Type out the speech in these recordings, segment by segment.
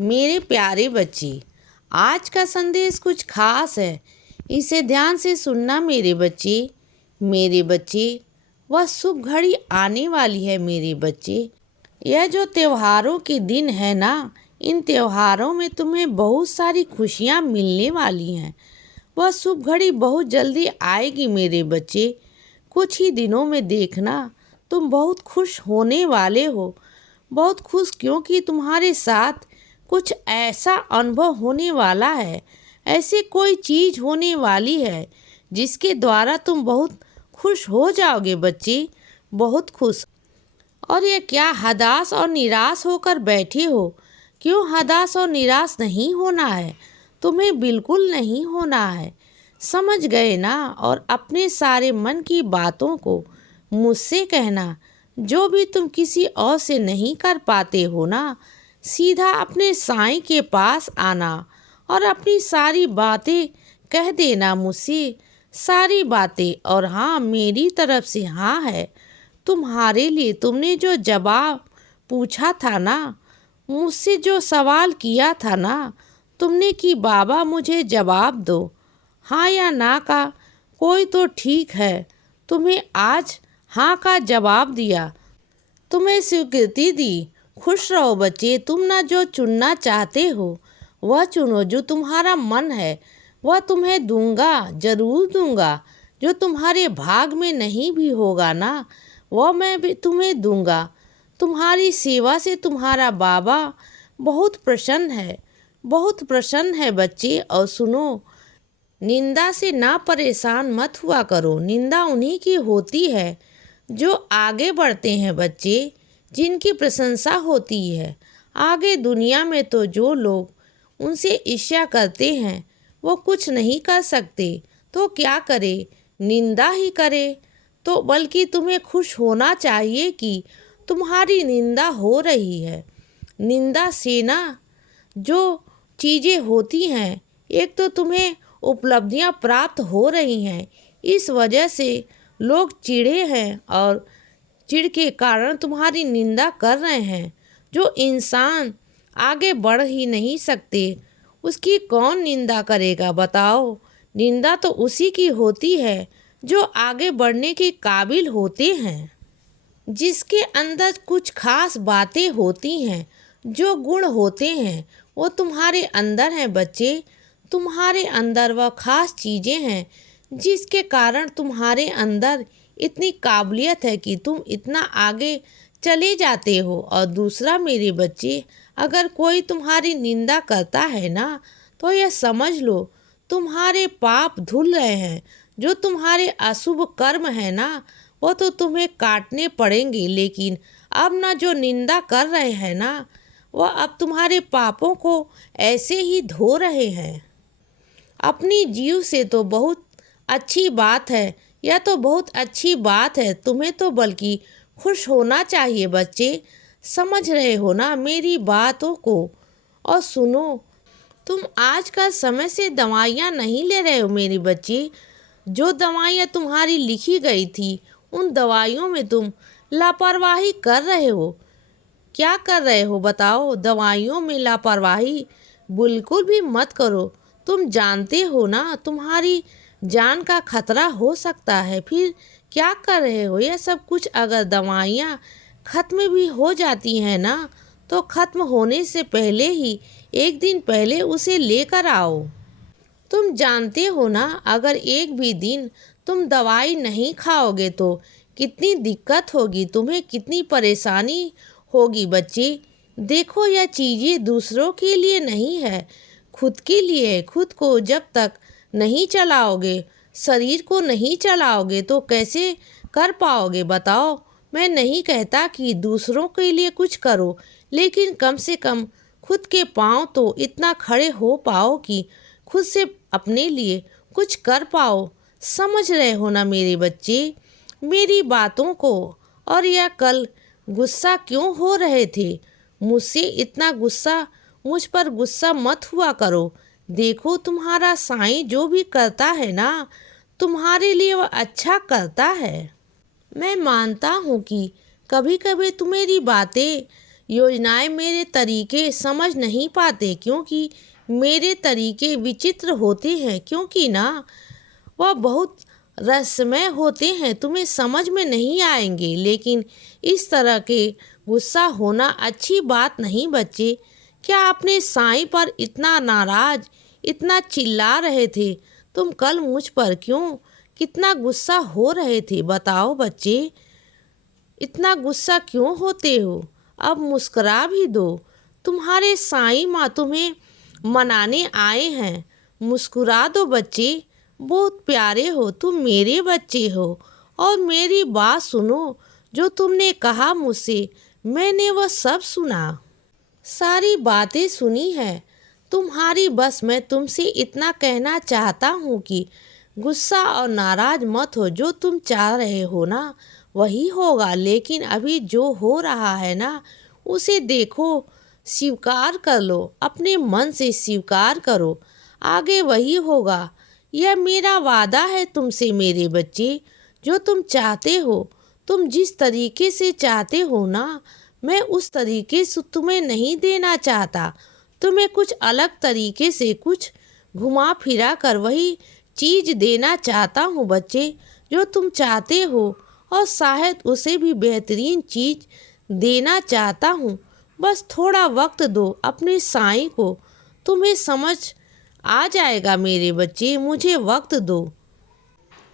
मेरे प्यारे बच्चे, आज का संदेश कुछ खास है। इसे ध्यान से सुनना मेरे बच्चे। मेरे बच्चे, वह शुभ घड़ी आने वाली है मेरे बच्चे। यह जो त्योहारों के दिन है ना, इन त्योहारों में तुम्हें बहुत सारी खुशियाँ मिलने वाली हैं। वह शुभ घड़ी बहुत जल्दी आएगी मेरे बच्चे। कुछ ही दिनों में देखना, तुम बहुत खुश होने वाले हो। बहुत खुश क्योंकि तुम्हारे साथ कुछ ऐसा अनुभव होने वाला है, ऐसे कोई चीज़ होने वाली है जिसके द्वारा तुम बहुत खुश हो जाओगे बच्चे, बहुत खुश। और ये क्या हताश और निराश होकर बैठे हो? क्यों हताश और निराश नहीं होना है, तुम्हें बिल्कुल नहीं होना है। समझ गए ना? और अपने सारे मन की बातों को मुझसे कहना। जो भी तुम किसी और से नहीं कर पाते हो ना, सीधा अपने साईं के पास आना और अपनी सारी बातें कह देना मुझसे, सारी बातें। और हाँ, मेरी तरफ से हाँ है तुम्हारे लिए। तुमने जो जवाब पूछा था ना, मुझसे जो सवाल किया था ना तुमने कि बाबा मुझे जवाब दो, हाँ या ना का, कोई तो ठीक है। तुम्हें आज हाँ का जवाब दिया, तुम्हें स्वीकृति दी। खुश रहो बच्चे। तुम ना जो चुनना चाहते हो वह चुनो। जो तुम्हारा मन है वह तुम्हें दूंगा, जरूर दूंगा। जो तुम्हारे भाग में नहीं भी होगा ना, वह मैं भी तुम्हें दूंगा। तुम्हारी सेवा से तुम्हारा बाबा बहुत प्रसन्न है, बहुत प्रसन्न है बच्चे। और सुनो, निंदा से ना परेशान मत हुआ करो। निंदा उन्हीं की होती है जो आगे बढ़ते हैं बच्चे, जिनकी प्रशंसा होती है। आगे दुनिया में तो जो लोग उनसे ईर्ष्या करते हैं वो कुछ नहीं कर सकते, तो क्या करे, निंदा ही करे। तो बल्कि तुम्हें खुश होना चाहिए कि तुम्हारी निंदा हो रही है। निंदा से ना जो चीज़ें होती हैं, एक तो तुम्हें उपलब्धियां प्राप्त हो रही हैं, इस वजह से लोग चिढ़े हैं और चिढ़ के कारण तुम्हारी निंदा कर रहे हैं। जो इंसान आगे बढ़ ही नहीं सकते उसकी कौन निंदा करेगा बताओ। निंदा तो उसी की होती है जो आगे बढ़ने के काबिल होते हैं, जिसके अंदर कुछ खास बातें होती हैं, जो गुण होते हैं वो तुम्हारे अंदर हैं बच्चे। तुम्हारे अंदर वह खास चीज़ें हैं जिसके कारण तुम्हारे अंदर इतनी काबिलियत है कि तुम इतना आगे चले जाते हो। और दूसरा मेरे बच्चे, अगर कोई तुम्हारी निंदा करता है ना, तो यह समझ लो तुम्हारे पाप धुल रहे हैं। जो तुम्हारे अशुभ कर्म है ना, वो तो तुम्हें काटने पड़ेंगे। लेकिन अब ना जो निंदा कर रहे हैं ना, वह अब तुम्हारे पापों को ऐसे ही धो रहे हैं अपनी जीव से। तो बहुत अच्छी बात है, यह तो बहुत अच्छी बात है। तुम्हें तो बल्कि खुश होना चाहिए बच्चे। समझ रहे हो ना मेरी बातों को? और सुनो, तुम आज का समय से दवाइयाँ नहीं ले रहे हो मेरे बच्चे। जो दवाइयाँ तुम्हारी लिखी गई थी उन दवाइयों में तुम लापरवाही कर रहे हो। क्या कर रहे हो बताओ? दवाइयों में लापरवाही बिल्कुल भी मत करो। तुम जानते हो ना तुम्हारी जान का खतरा हो सकता है, फिर क्या कर रहे हो यह सब कुछ? अगर दवाइयाँ ख़त्म भी हो जाती हैं ना, तो ख़त्म होने से पहले ही एक दिन पहले उसे लेकर आओ। तुम जानते हो ना, अगर एक भी दिन तुम दवाई नहीं खाओगे तो कितनी दिक्कत होगी, तुम्हें कितनी परेशानी होगी बच्चे। देखो, यह चीज़ें दूसरों के लिए नहीं है, खुद के लिए है। खुद को जब तक नहीं चलाओगे, शरीर को नहीं चलाओगे तो कैसे कर पाओगे बताओ। मैं नहीं कहता कि दूसरों के लिए कुछ करो, लेकिन कम से कम खुद के पाँव तो इतना खड़े हो पाओ कि खुद से अपने लिए कुछ कर पाओ। समझ रहे हो ना मेरे बच्चे मेरी बातों को? और यह कल गुस्सा क्यों हो रहे थे मुझसे? इतना गुस्सा, मुझ पर गुस्सा मत हुआ करो। देखो, तुम्हारा साईं जो भी करता है ना, तुम्हारे लिए वह अच्छा करता है। मैं मानता हूँ कि कभी कभी तुम्हारी बातें योजनाएं मेरे तरीके समझ नहीं पाते, क्योंकि मेरे तरीके विचित्र होते हैं, क्योंकि ना वह बहुत रहस्यमय होते हैं, तुम्हें समझ में नहीं आएंगे। लेकिन इस तरह के गुस्सा होना अच्छी बात नहीं बच्चे। क्या अपने साईं पर इतना नाराज, इतना चिल्ला रहे थे तुम कल मुझ पर? क्यों, कितना गुस्सा हो रहे थे बताओ बच्चे, इतना गुस्सा क्यों होते हो? अब मुस्कुरा भी दो, तुम्हारे साईं माँ तुम्हें मनाने आए हैं। मुस्कुरा दो बच्चे, बहुत प्यारे हो तुम, मेरे बच्चे हो। और मेरी बात सुनो, जो तुमने कहा मुझसे, मैंने वह सब सुना, सारी बातें सुनी है तुम्हारी। बस मैं तुमसे इतना कहना चाहता हूँ कि गुस्सा और नाराज मत हो। जो तुम चाह रहे हो ना वही होगा, लेकिन अभी जो हो रहा है ना उसे देखो, स्वीकार कर लो, अपने मन से स्वीकार करो, आगे वही होगा। यह मेरा वादा है तुमसे मेरे बच्चे। जो तुम चाहते हो, तुम जिस तरीके से चाहते हो ना, मैं उस तरीके से तुम्हें नहीं देना चाहता। तुम्हें कुछ अलग तरीके से, कुछ घुमा फिरा कर वही चीज़ देना चाहता हूँ बच्चे, जो तुम चाहते हो, और शायद उसे भी बेहतरीन चीज़ देना चाहता हूँ। बस थोड़ा वक्त दो अपने साईं को, तुम्हें समझ आ जाएगा मेरे बच्चे, मुझे वक्त दो।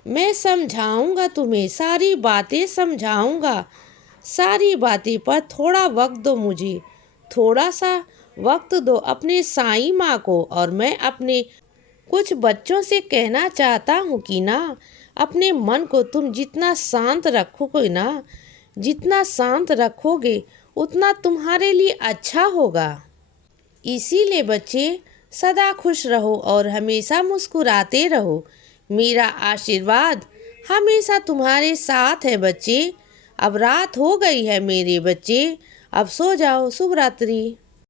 मैं समझाऊंगा तुम्हें, सारी बातें समझाऊंगा, सारी बातें, पर थोड़ा वक्त दो मुझे, थोड़ा सा वक्त दो अपने साईं माँ को। और मैं अपने कुछ बच्चों से कहना चाहता हूँ कि ना, अपने मन को तुम जितना शांत रखोगे ना, जितना शांत रखोगे उतना तुम्हारे लिए अच्छा होगा। इसीलिए बच्चे, सदा खुश रहो और हमेशा मुस्कुराते रहो। मेरा आशीर्वाद हमेशा तुम्हारे साथ है बच्चे। अब रात हो गई है मेरे बच्चे, अब सो जाओ। शुभ रात्रि।